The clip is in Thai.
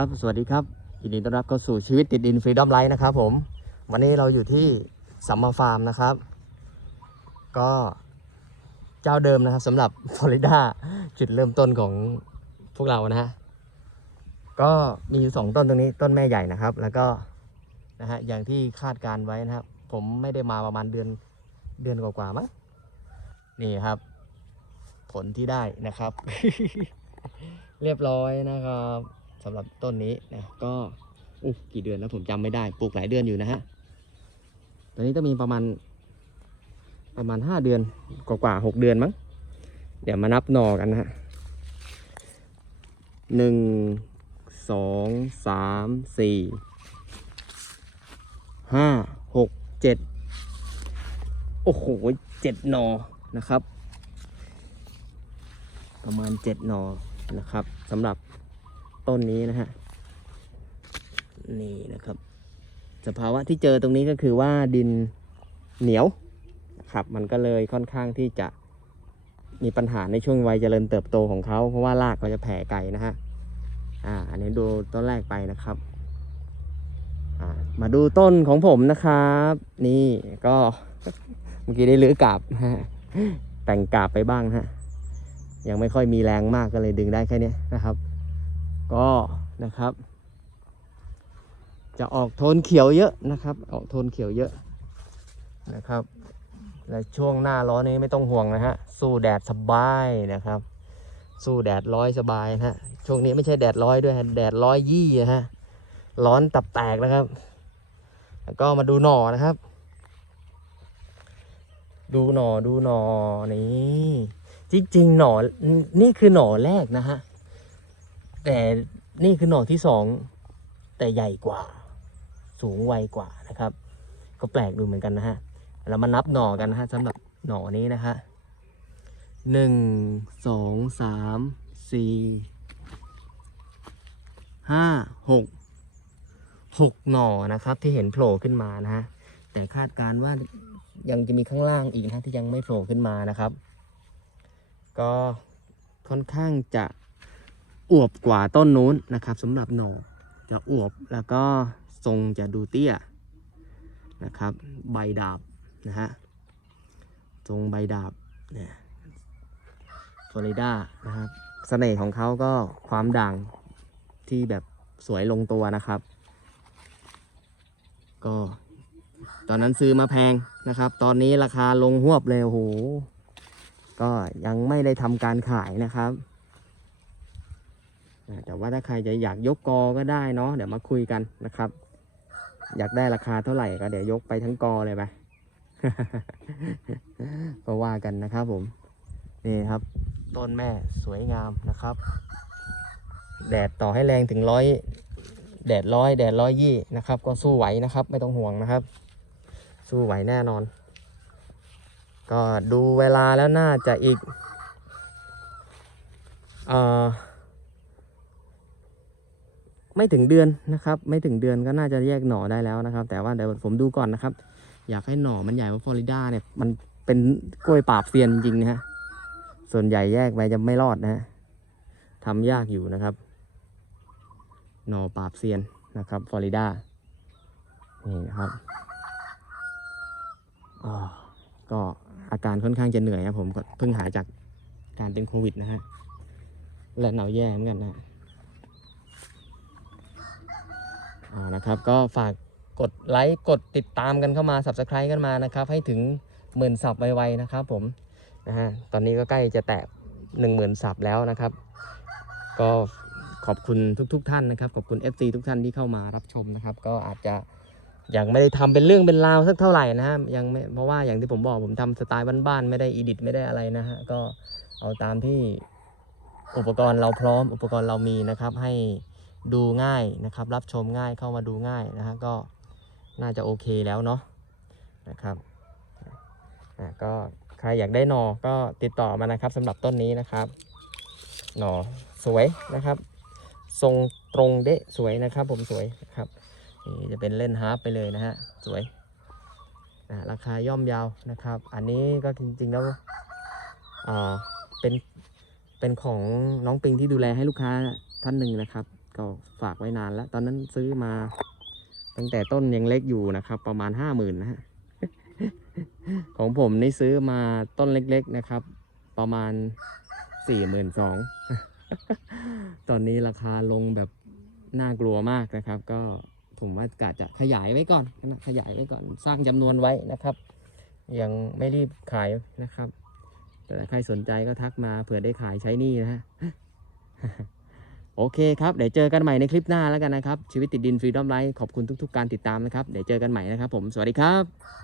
ครับ สวัสดีครับยินดีต้อนรับเข้าสู่ชีวิตติดดินฟรีดอมไลท์นะครับผม วันนี้เราอยู่ที่สัมมาฟาร์มนะครับ ก็เจ้าเดิมนะครับสำหรับฟลอริดาจุดเริ่มต้นของพวกเรานะฮะ ก็มีอยู่สองต้นตรงนี้ต้นแม่ใหญ่นะครับ แล้วก็นะฮะอย่างที่คาดการไว้นะครับ ผมไม่ได้มาประมาณเดือนเดือนกว่าๆมั้งนี่ครับ ผลที่ได้นะครับ เรียบร้อยนะครับ สำหรับต้นนี้นะก็อกี่เดือนแล้วผมจำไม่ได้ปลูกหลายเดือนอยู่นะฮะตอนนี้ต้องมีประมาณประมาณห้าเดือนกว่าๆหกเดือนมั้งเดี๋ยวมานับหน่อกันนะฮะหนึ่งสองสามสี่ห้าหกเจ็ดโอ้โหเจ็ดหนอนะครับ ประมาณเจ็ดหนอนะครับสำหรับ ต้นนี้นะฮะ นี่นะครับ สภาวะที่เจอตรงนี้ก็คือว่าดินเหนียวครับ มันก็เลยค่อนข้างที่จะมีปัญหาในช่วงวัยเจริญเติบโตของเขาเพราะว่ารากเขาจะแผ่ไกลนะฮะ อ่า อันนี้ดูต้นแรกไปนะครับ อ่า มาดูต้นของผมนะครับ นี่ก็เมื่อกี้ได้ลื้อกาบฮะ แต่งกาบไปบ้างฮะ ยังไม่ค่อยมีแรงมากก็เลยดึงได้แค่นี้นะครับ ก็นะครับ จะออกโทนเขียวเยอะนะครับ ออกโทนเขียวเยอะนะครับ และช่วงหน้าร้อนนี้ไม่ต้องห่วงนะฮะสู้แดดสบายนะครับ สู้แดดร้อยสบายฮะช่วงนี้ไม่ใช่แดดร้อยด้วยแดดร้อยยี่ฮะร้อนตับแตกนะครับ แล้วก็มาดูหน่อนะครับ ดูหน่อดูหน่อนี่จริงๆหน่อนี่คือหน่อแรกนะฮะ แต่นี่คือหน่อที่สองแต่ใหญ่กว่า สูงไวกว่านะครับ ก็แปลกดูเหมือนกันนะฮะ เรามานับหน่อกันนะฮะสำหรับหน่อนี้นะฮะหนึ่งสองสามสี่ห้าหกหกหน่อนะครับที่เห็นโผล่ขึ้นมานะฮะแต่คาดการณ์ว่ายังจะมีข้างล่างอีกนะที่ยังไม่โผล่ขึ้นมานะครับ ก็ค่อนข้างจะ อวบกว่าต้นนู้นนะครับสำหรับหนอจะอวบแล้วก็ทรงจะดูเตี้ยนะครับ ใบดาบนะฮะทรงใบดาบเนี่ยฟลอริดานะครับเสน่ห์ของเขาก็ความด่างที่แบบสวยลงตัวนะครับ ก็ ตอนนั้นซื้อมาแพงนะครับ ตอนนี้ราคาลงหวบเลยโอ้โหก็ยังไม่ได้ทำการขายนะครับ แต่ว่าถ้าใครจะอยากยกกอก็ได้เนาะเดี๋ยวมาคุยกันนะครับ อยากได้ราคาเท่าไหร่ก็เดี๋ยวยกไปทั้งกอเลยไปก็ว่ากันนะครับผมนี่ครับ ต้นแม่สวยงามนะครับ แดดต่อให้แรงถึงร้อยแดดร้อยแดดร้อยยี่นะครับ ก็สู้ไหวนะครับ ไม่ต้องห่วงนะครับ สู้ไหวแน่นอน ก็ดูเวลาแล้วน่าจะอีกเอ่อ ไม่ถึงเดือนนะครับ ไม่ถึงเดือนก็น่าจะแยกหน่อได้แล้วนะครับ แต่ว่าเดี๋ยวผมดูก่อนนะครับ อยากให้หน่อมันใหญ่กว่าะฟลอริดาเนี่ยมันเป็นกล้วยปราบเซียนจริงนะฮะส่วนใหญ่แยกไปจะไม่รอดนะฮะทำยากอยู่นะครับ หน่อปราบเซียนนะครับฟลอริดานี่นะครับก็อาการค่อนข้างจะเหนื่อยครับผมก็เพิ่งหายจากการเป็นโควิดนะฮะและหนาวแย่เหมือนกันนะฮะอ่า นะครับก็ฝากกดไลค์กดติดตามกันเข้ามา subscribe กันมานะครับให้ถึงหมื่นสับไวๆนะครับผมนะฮะตอนนี้ก็ใกล้จะแตะหนึ่งหมื่นสับแล้วนะครับ ก็ขอบคุณทุกๆทท่านนะครับ ขอบคุณ FC ทุกท่านที่เข้ามารับชมนะครับ ก็อาจจะยังไม่ได้ทำเป็นเรื่องเป็นราวสักเท่าไหร่นะฮะยังไม่เพราะว่าอย่างที่ผมบอกผมทำสไตล์บ้านๆไม่ได้อีดิทไม่ได้อะไรนะฮะก็เอาตามที่อุปกรณ์เราพร้อมอุปกรณ์เรามีนะครับให้ ดูง่ายนะครับ รับชมง่ายเข้ามาดูง่ายนะฮะก็น่าจะโอเคแล้วเนาะนะครับอะก็ใครอยากได้หนอก็ติดต่อมานะครับสำหรับต้นนี้นะครับหนอสวยนะครับ ทรงตรงเดะสวยนะครับ ผมสวยนะครับนี่จะเป็นเล่นฮาร์ปไปเลยนะฮะสวยนะราคาย่อมยาวนะครับ อันนี้ก็จริงๆแล้วอ่าเป็นเป็นของน้องปิงที่ดูแลให้ลูกค้าท่านหนึ่งนะครับ ก็ฝากไว้นานแล้ว ตอนนั้นซื้อมา ตั้งแต่ต้นยังเล็กอยู่นะครับ ประมาณห้าหมื่นนะฮะของผมนี่ซื้อมาต้นเล็กๆนะครับ ประมาณสี่หมื่นสองตอนนี้ราคาลงแบบน่ากลัวมากนะครับ ก็ผมว่ากะจะขยายไว้ก่อนนะขยายไว้ก่อนสร้างจำนวนไว้นะครับ ยังไม่รีบขายนะครับ แต่ใครสนใจก็ทักมาเผื่อได้ขายใช้นี่นะฮะ โอเคครับ เดี๋ยวเจอกันใหม่ในคลิปหน้าแล้วกันนะครับ ชีวิตติดดินฟรีดอมไลฟ์ขอบคุณทุก ๆ การติดตามนะครับ เดี๋ยวเจอกันใหม่นะครับผม สวัสดีครับ